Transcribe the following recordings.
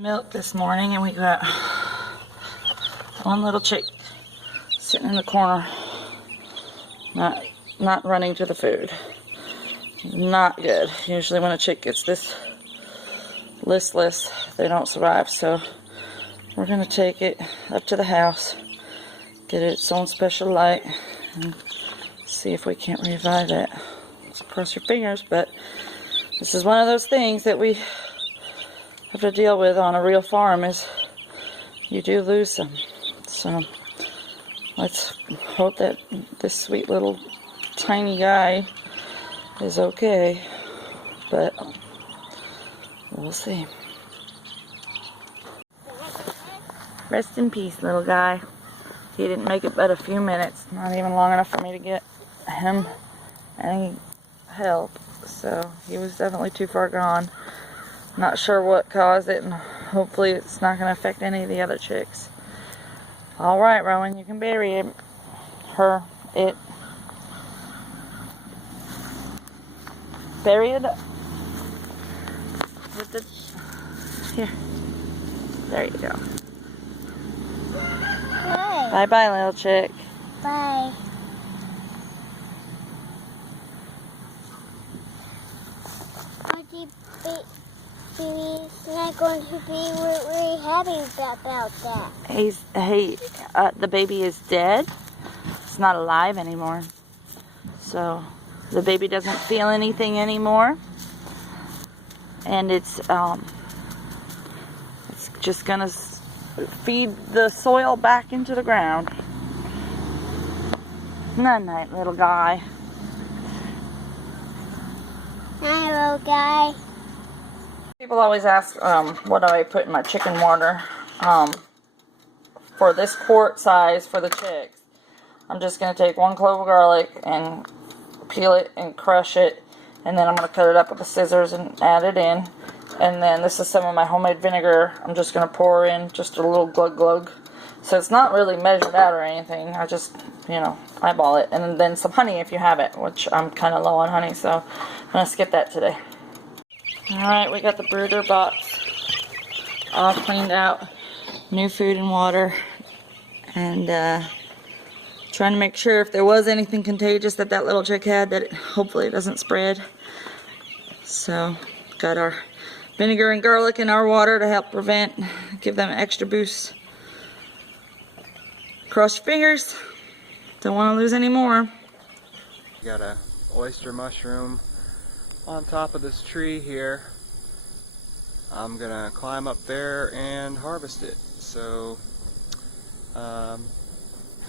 Milk this morning, and we got one little chick sitting in the corner, not running to the food. Not good. Usually when a chick gets this listless, they don't survive. So we're gonna take it up to the house, get it its own special light, and see if we can't revive it. So cross your fingers, but this is one of those things that we have to deal with on a real farm, is you do lose some. So let's hope that this sweet little tiny guy is okay, but we'll see. Rest in peace, little guy. He didn't make it but a few minutes, not even long enough for me to get him any help, so he was definitely too far gone. Not sure what caused it, and hopefully it's not going to affect any of the other chicks. Alright, Rowan, you can bury it. Bury it with the... Here. There you go. Bye. Bye-bye, little chick. Bye. He's not going to be really happy about that. The baby is dead. It's not alive anymore. So the baby doesn't feel anything anymore, and it's just gonna feed the soil back into the ground. Night, little guy. Hi, little guy. People always ask, what do I put in my chicken water? For this quart size for the chicks, I'm just going to take 1 clove of garlic and peel it and crush it, and then I'm going to cut it up with the scissors and add it in. And then this is some of my homemade vinegar. I'm just going to pour in just a little glug glug. So it's not really measured out or anything. I just, eyeball it. And then some honey if you have it, which I'm kind of low on honey, so I'm going to skip that today. Alright, we got the brooder box all cleaned out. New food and water. And trying to make sure if there was anything contagious that little chick had, that hopefully it doesn't spread. So, got our vinegar and garlic in our water to help prevent, give them an extra boost. Cross your fingers. Don't want to lose any more. Got a oyster mushroom on top of this tree here. I'm gonna climb up there and harvest it. So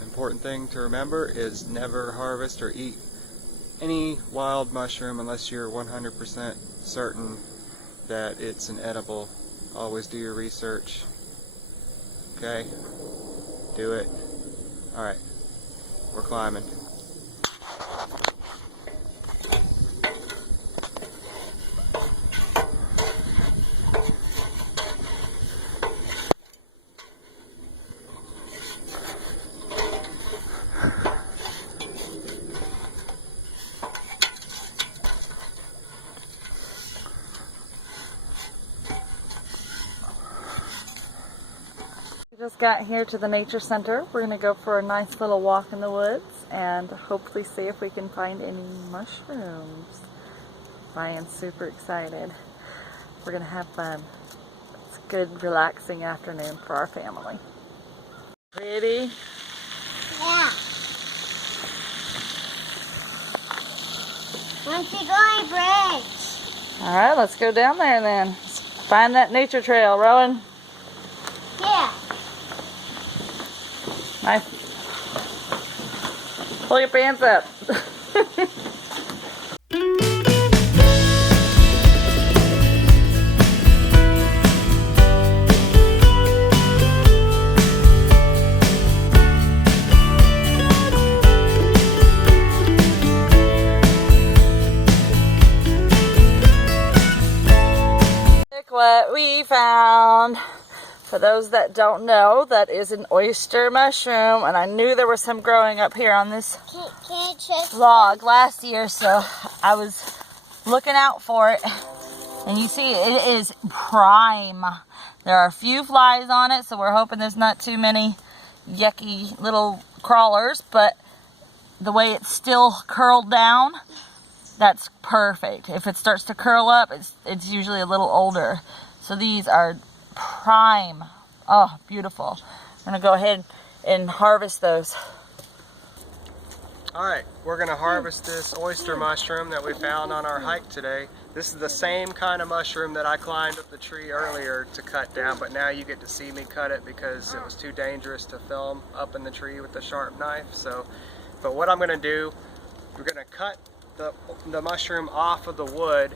important thing to remember is never harvest or eat any wild mushroom unless you're 100% certain that it's an edible. Always do your research. Okay? Do it. Alright, we're climbing. Just got here to the nature center. We're going to go for a nice little walk in the woods and hopefully see if we can find any mushrooms. Ryan's super excited. We're going to have fun. It's a good relaxing afternoon for our family. Ready? Yeah. Once you go, bridge. Alright, let's go down there then. Let's find that nature trail, Rowan. Yeah. Nice. Pull your pants up. Look what we found. For those that don't know, that is an oyster mushroom, and I knew there was some growing up here on this log last year, so I was looking out for it. And you see, it is prime. There are a few flies on it, so we're hoping there's not too many yucky little crawlers, but the way it's still curled down, that's perfect. If it starts to curl up, it's usually a little older. So these are prime. Oh, beautiful. I'm gonna go ahead and harvest those. Alright, we're going to harvest this oyster mushroom that we found on our hike today. This is the same kind of mushroom that I climbed up the tree earlier to cut down, but now you get to see me cut it because it was too dangerous to film up in the tree with the sharp knife. But what I'm going to do, we're going to cut the mushroom off of the wood,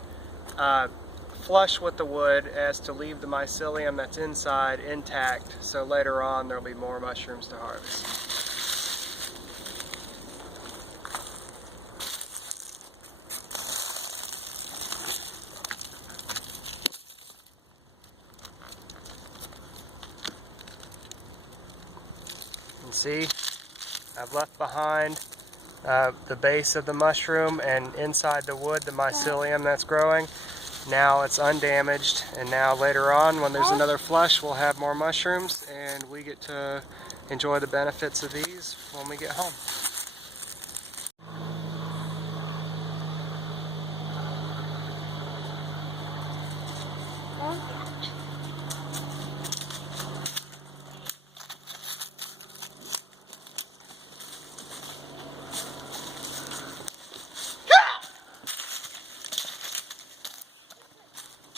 flush with the wood as to leave the mycelium that's inside intact, so later on there'll be more mushrooms to harvest. See, I've left behind the base of the mushroom, and inside the wood the mycelium that's growing. Now it's undamaged, and now later on when there's another flush we'll have more mushrooms, and we get to enjoy the benefits of these when we get home.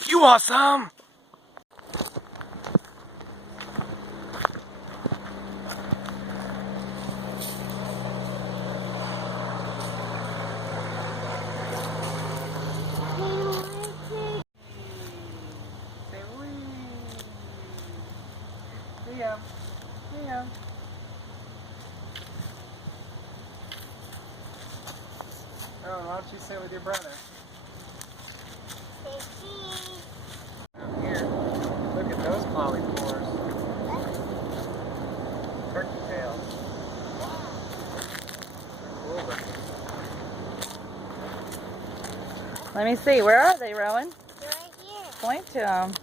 You want some? Yeah. Oh, why don't you sit with your brother? Over here, look at those polypores. Turkey tails. Cool looking. Let me see, where are they, Rowan? They're right here. Point to them.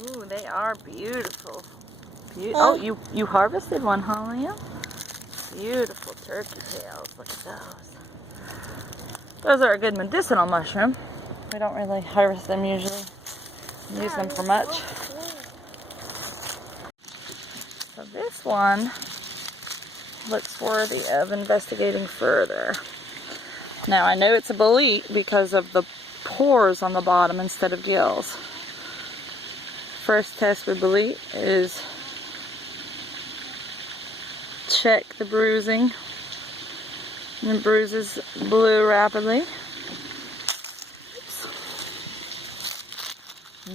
Ooh, they are beautiful. Oh, you harvested one, huh, Liam? Beautiful turkey tails. Look at those. Those are a good medicinal mushroom. We don't really harvest them usually. Use them for much. So this one looks worthy of investigating further. Now I know it's a bolete because of the pores on the bottom instead of gills. First test with bolete is check the bruising. And the bruises blue rapidly. Oops.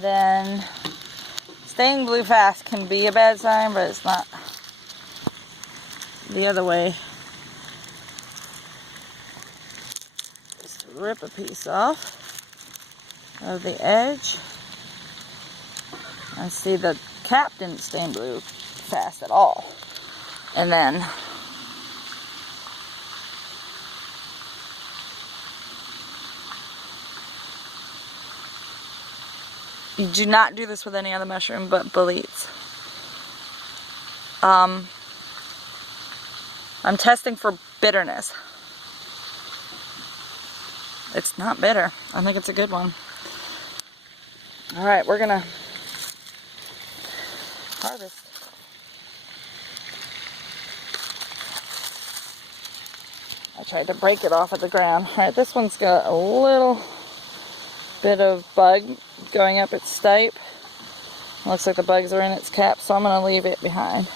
Then staying blue fast can be a bad sign, but it's not the other way. Just rip a piece off of the edge. And see, the cap didn't stain blue fast at all. And then you do not do this with any other mushroom but boletes. I'm testing for bitterness. It's not bitter. I think it's a good one. Alright, we're gonna harvest. I tried to break it off of the ground. Alright, this one's got a little bit of bug going up its stipe. Looks like the bugs are in its cap, so I'm going to leave it behind.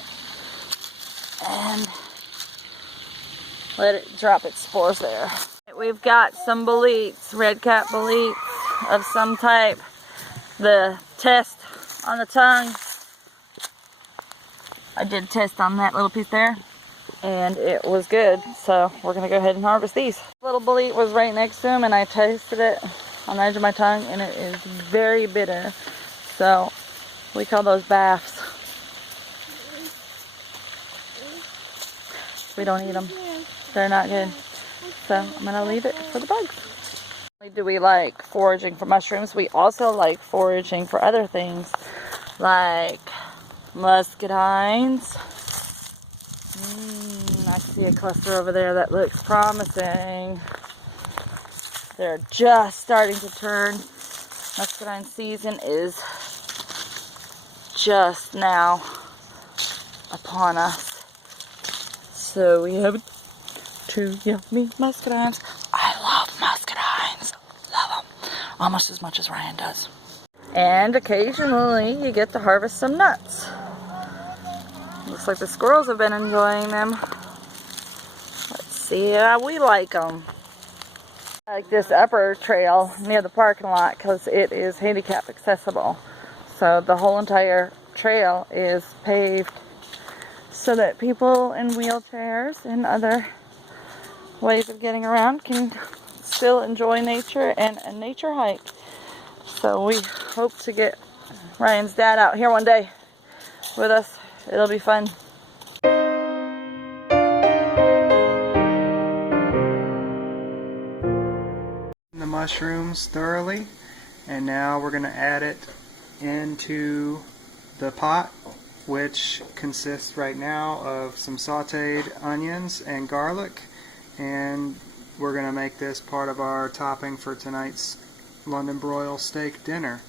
And let it drop its spores there. We've got some boletes, red cap boletes of some type. The test on the tongue, I did test on that little piece there, and it was good. So we're going to go ahead and harvest these. Little bolete was right next to him, and I tasted it on the edge of my tongue, and it is very bitter. So we call those baths. We don't eat them. They're not good. So I'm going to leave it for the bugs. Do we like foraging for mushrooms? We also like foraging for other things like muscadines. I see a cluster over there that looks promising. They're just starting to turn. Muscadine season is just now upon us. So we have 2 yummy muscadines. I love muscadines. Love them. Almost as much as Ryan does. And occasionally you get to harvest some nuts. Looks like the squirrels have been enjoying them. Let's see how we like them. I like this upper trail near the parking lot because it is handicap accessible. So the whole entire trail is paved so that people in wheelchairs and other ways of getting around can still enjoy nature and a nature hike. So we hope to get Ryan's dad out here one day with us. It'll be fun. The mushrooms thoroughly, and now we're going to add it into the pot, which consists right now of some sauteed onions and garlic, and we're going to make this part of our topping for tonight's London broil steak dinner.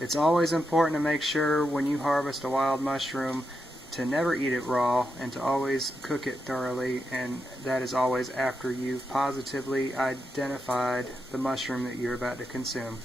It's always important to make sure when you harvest a wild mushroom to never eat it raw and to always cook it thoroughly, and that is always after you've positively identified the mushroom that you're about to consume.